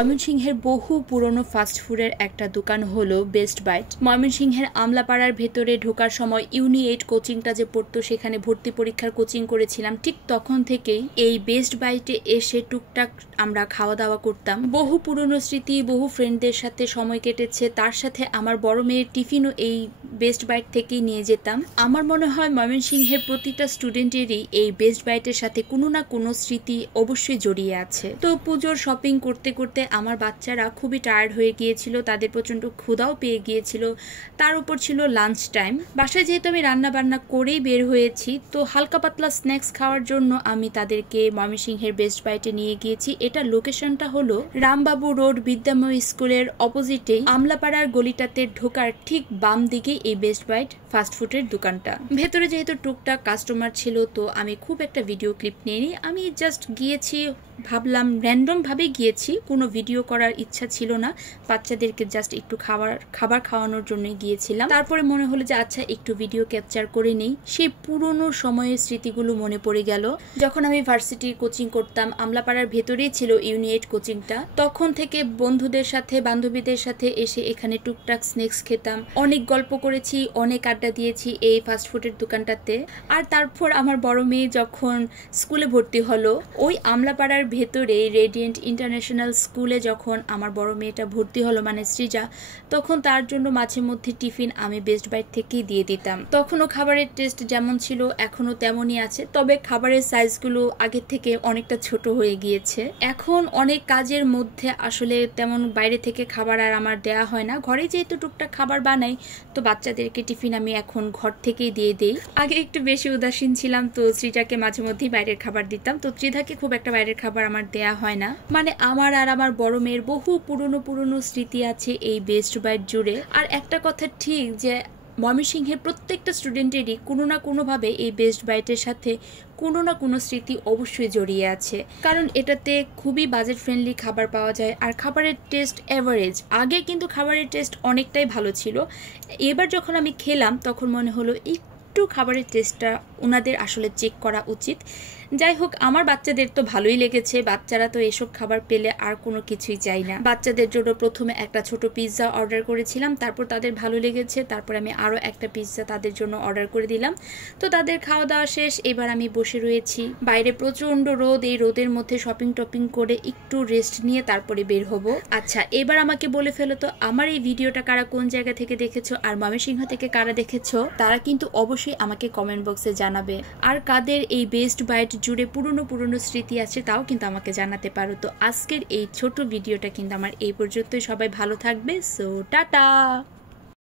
ময়মনসিংহের বহু পুরনো ফাস্টফুডের একটা দোকান হলো বেস্ট বাইট। ময়মনসিংহের আমলাপাড়ার ভেতরে ঢোকার সময় ইউনি8 কোচিংটা যে পড়তো সেখানে ভর্তি পরীক্ষার কোচিং করেছিলাম, ঠিক তখন থেকেই এই বেস্ট বাইটে এসে টুকটাক আমরা খাওয়া দাওয়া করতাম। বহু পুরনো স্মৃতি, বহু ফ্রেন্ডদের সাথে সময় কেটেছে। তার সাথে আমার বড় মেয়ের টিফিনও এই বেস্ট বাইট থেকেই নিয়ে যেতাম। আমার মনে হয় ময়মনসিংহের প্রতিটা স্টুডেন্টেরই এই বেস্ট বাইটের সাথে কোনো না কোনো স্মৃতি অবশ্যই জড়িয়ে আছে। তো পুজোর শপিং করতে করতে আমার বাচ্চারা খুবই টায়ার্ড হয়ে গিয়েছিল, তাদের প্রচণ্ড ক্ষুধাও পেয়ে গিয়েছিল। তার উপর ছিল লাঞ্চ টাইম। বাসায় যেহেতু আমি রান্না বান্না করেই বের হয়েছি, তো হালকা পাতলা স্ন্যাক্স খাওয়ার জন্য আমি তাদেরকে ময়মনসিংহের বেস্ট বাইটে নিয়ে গিয়েছি। এটা লোকেশনটা হলো রামবাবু রোড, বিদ্যাময় স্কুলের অপোজিটেই আমলাপাড়ার গলিটাতে ঢোকার ঠিক বাম দিকেই এই বেস্ট বাইট ফাস্টফুডের দোকানটা। ভেতরে যেহেতু টুকটাক কাস্টমার ছিল, তো আমি খুব একটা ভিডিও ক্লিপ নিইনি। আমি জাস্ট গিয়েছি, ভাবলাম র্যান্ডম ভাবে গিয়েছি, কোনো ভিডিও করার ইচ্ছা ছিল না। বাচ্চাদেরকে জাস্ট একটু খাবার খাওয়ানোর জন্যই গিয়েছিলাম। তারপরে মনে হলো যে আচ্ছা একটু ভিডিও ক্যাপচার করে নেই। সেই পুরনো সময়ের স্মৃতিগুলো মনে পড়ে গেল। যখন আমি ভার্সিটির কোচিং করতাম, আমলাপাড়ার ভেতরেই ছিল ইউনি8 কোচিংটা। তখন থেকে বন্ধুদের সাথে, বান্ধবীদের সাথে এসে এখানে টুকটাক স্ন্যাক্স খেতাম, অনেক গল্প করেছি, অনেক আড্ডা দিয়েছি এই ফাস্টফুডের দোকানটাতে। আর তারপর আমার বড় মেয়ে যখন স্কুলে ভর্তি হলো, ওই আমলাপাড়ার ভেতরে রেডিয়েন্ট ইন্টারন্যাশনাল স্কুলে যখন আমার বড় মেয়েটা ভর্তি হলো, মানে সৃজা, তখন তার জন্য মাঝে মধ্যে টিফিন আমি বেস্ট বাইট থেকেই দিয়ে দিতাম। তখনও খাবারের টেস্ট যেমন ছিল এখনো তেমনই আছে, তবে খাবারের সাইজগুলো আগের থেকে অনেকটা ছোট হয়ে গিয়েছে। এখন অনেক কাজের মধ্যে আসলে তেমন বাইরে থেকে খাবার আর আমার দেয়া হয় না। ঘরে যেহেতু টুকটাক খাবার বানাই, তো বাচ্চাদেরকে টিফিন আমি এখন ঘর থেকেই দিয়ে দিই। আগে একটু বেশি উদাসীন ছিলাম, তো সৃজাকে মাঝে মধ্যেই বাইরের খাবার দিতাম। তো ত্রিধাকে খুব একটা বাইরের খাবার আমার দেয়া হয় না। মানে আমার আর আমার বড় মেয়ের বহু পুরনো স্মৃতি আছে এই বেস্ট বাইট জুড়ে। আর একটা কথা ঠিক যে ময়মনসিংহের প্রত্যেকটা স্টুডেন্টেরই কোনো না কোনোভাবে এই বেস্ট বাইটের সাথে কোনো না কোনো স্মৃতি অবশ্যই জড়িয়ে আছে, কারণ এটাতে খুবই বাজেট ফ্রেন্ডলি খাবার পাওয়া যায়। আর খাবারের টেস্ট এভারেজ। আগে কিন্তু খাবারের টেস্ট অনেকটাই ভালো ছিল, এবার যখন আমি খেলাম তখন মনে হলো একটু খাবারের টেস্টটা ওনাদের আসলে চেক করা উচিত। যাই হোক, আমার বাচ্চাদের তো ভালোই লেগেছে। বাচ্চারা তো এসব খাবার পেলে আর কোনো কিছুই চাই না। বাচ্চাদের জন্য প্রথমে একটা ছোট পিৎজা অর্ডার করেছিলাম, তারপর তাদের ভালো লেগেছে, তারপর আমি আরও একটা পিৎজা তাদের জন্য অর্ডার করে দিলাম। তো তাদের খাওয়া দাওয়া শেষ, এবার আমি বসে রয়েছি। বাইরে প্রচণ্ড রোদ, এই রোদের মধ্যে শপিং টপিং করে একটু রেস্ট নিয়ে তারপরে বের হব। আচ্ছা, এবার আমাকে বলে ফেলো তো আমার এই ভিডিওটা কারা কোন জায়গা থেকে দেখেছো, আর ময়মনসিংহ থেকে কারা দেখেছো তারা কিন্তু অবশ্যই আমাকে কমেন্ট বক্সে জানাবে। আর কাদের এই বেস্ট বাইট জুড়ে পুরনো স্মৃতি আছে তাও কিন্তু আমাকে জানাতে পারো। তো আজকের এই ছোট ভিডিওটা কিন্তু আমার এই পর্যন্তই। সবাই ভালো থাকবে। So tata.